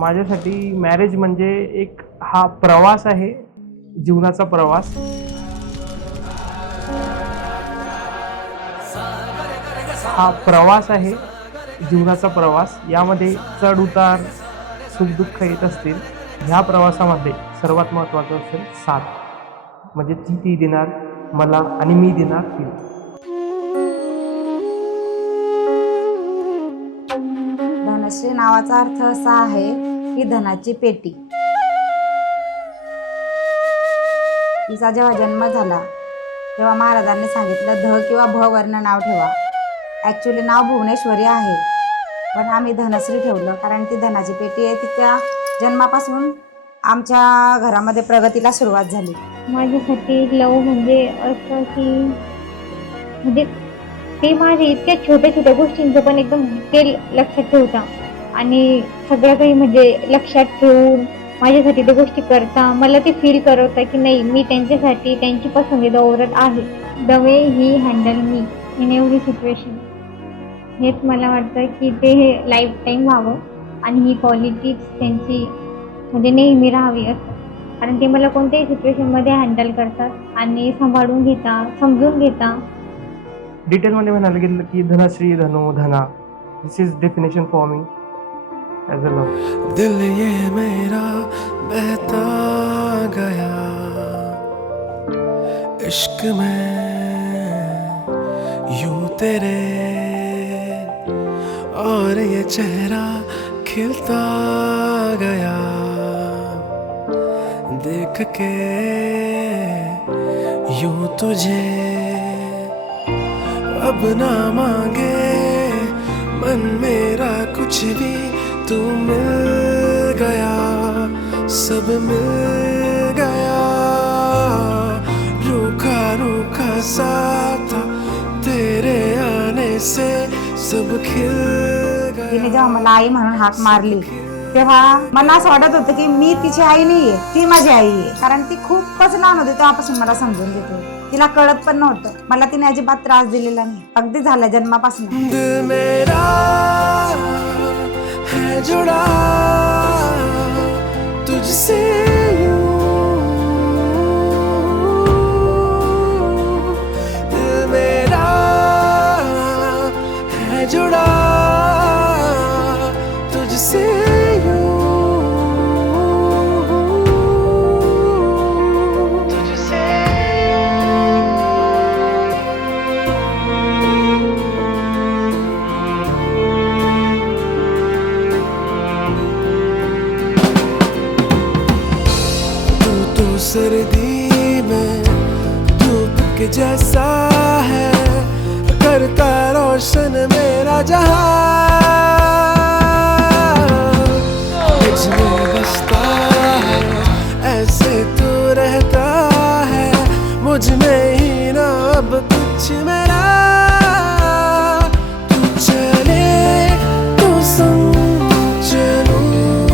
माझ्यासाठी मॅरेज म्हणजे एक हा प्रवास आहे, जीवनाचा प्रवास. हा प्रवास आहे, जीवनाचा प्रवास. यामध्ये चढ उतार, सुखदुःख येत असतील. ह्या प्रवासामध्ये सर्वात महत्त्वाचं असेल साथ, म्हणजे ती देणार मला आणि मी देणार ती. धनश्री नावाचा अर्थ असा आहे की धनाची पेटी. तिचा जेव्हा जन्म झाला तेव्हा महाराजांनी सांगितलं ध किंवा भ वर्ण नाव ठेवा. ॲक्च्युली नाव भुवनेश्वरी आहे, पण आम्ही धनश्री ठेवलं कारण ती धनाची पेटी आहे. तिच्या जन्मापासून आमच्या घरामध्ये प्रगतीला सुरुवात झाली. माझ्यासाठी लव म्हणजे असं की म्हणजे ते माझ्या इतक्या छोट्या छोट्या गोष्टींचं पण एकदम डिटेल लक्षात ठेवता आणि सगळं काही म्हणजे लक्षात ठेवून माझ्यासाठी त्या गोष्टी करता. मला ते फील करवतं की नाही, मी त्यांच्यासाठी त्यांची पसंतीदा ओरत आहे. The way he handle me in every situation. हेच मला वाटतं की ते लाईफ टाईम व्हावं आणि ही क्वालिटीज त्यांची म्हणजे नेहमी राहावी असं. कारण ते मला कोणत्याही सिच्युएशनमध्ये हँडल करतात आणि सांभाळून घेता, समजून घेता. डिटेलमध्ये म्हणायला गेलं की Dhanashree, Dhanu, Dhana, this is definition for me as a love. दिल ये मेरा बहता गया इश्क में यूं तेरे, और ये चेहरा खिलता गया देख के यूं तुझे. अब ना मांगे मन मेरा कुछ भी, तू मिल गया, सब मिल गया. रूखा रूखा सा था तेरे आने से सब खिल गया. तिने जेव्हा मला आई म्हणून हाक मारली तेव्हा मला असं वाटत होतं की मी तिची आई नाहीये, ती माझी आई आहे. कारण ती खूपच लहान होती तेव्हापासून मला समजून घेते. तिला कळत पण नव्हतं. मला तिने अजिबात त्रास दिलेला नाही, अगदी झाला जन्मापासून. दिल मेरा है जुड़ा तुझसे यूं, दिल मेरा है जुड़ा तुझसे यूं, तुझसे सर्दी में धूप के जैसा है, करता रोशन मेरा जहां. मुझमें बसता है ऐसे तू रहता है, मुझ में ही ना अब कुछ मेरा. तू चले तो संग चलूं,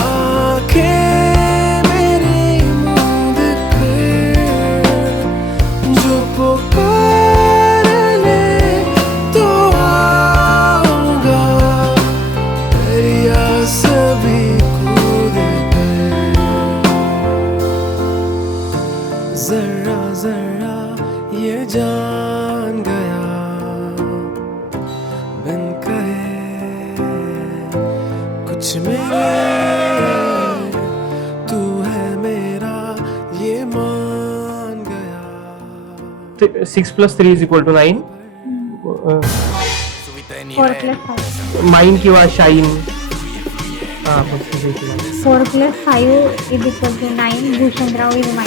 आंखें जरा जरा ये जान गया बिन कहे कुछ मेरे, तू है मेरा ये मान गया. 6 + 3 = 9. 4+5 माईन किंवा शाईन. 4+5 = 9. भूषणराव इज माय.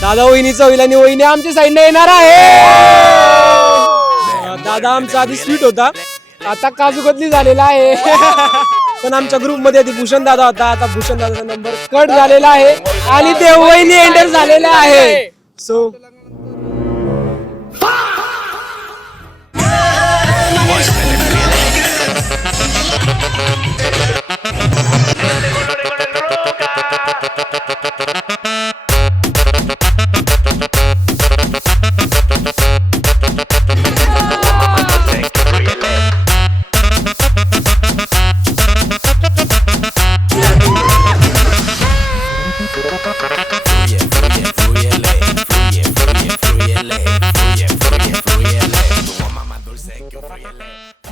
दादा वहिनीचा होईल आणि वहिनी आमच्या साईडने येणार आहे. दादा आमचा आधी स्वीट होता, आता काजू कतली झालेला आहे. पण आमच्या ग्रुप मध्ये आधी भूषण दादा होता, आता भूषण दादाचा नंबर कट झालेला आहे आणि ते वहिनी एंटर झालेला आहे. सो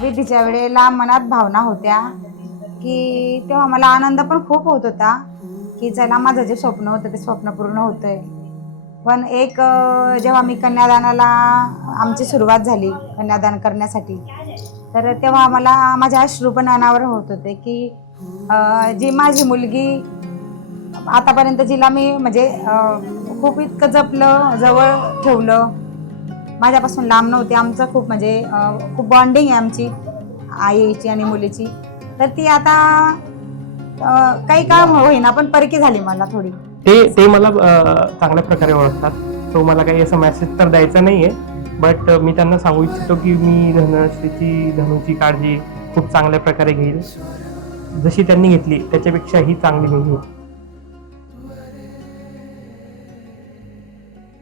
विधीच्या वेळेला मनात भावना होत्या की तेव्हा मला आनंद पण खूप होत होता की चला माझं जे स्वप्न होतं ते स्वप्न पूर्ण होतंय. पण एक जेव्हा मी कन्यादानाला आमची सुरुवात झाली कन्यादान करण्यासाठी, तर तेव्हा मला माझ्या अश्रू पण अनावर होत होते की जी माझी मुलगी आतापर्यंत जिला मी म्हणजे खूप इतकं जपलं, जवळ ठेवलं, माझ्यापासून लांब नव्हती. आमचं खूप म्हणजे खूप बॉन्डिंग आहे आमची आईची आणि मुलीची. तर ती आता काही काळ होईना पण परकी झाली मला थोडी. ते मला चांगल्या प्रकारे ओळखतात. तो मला काही असं मेसेज तर द्यायचा नाहीये, बट मी त्यांना सांगू इच्छितो की मी धनूची काळजी खूप चांगल्या प्रकारे घेईल. जशी त्यांनी घेतली त्याच्यापेक्षा ही चांगली घेईल.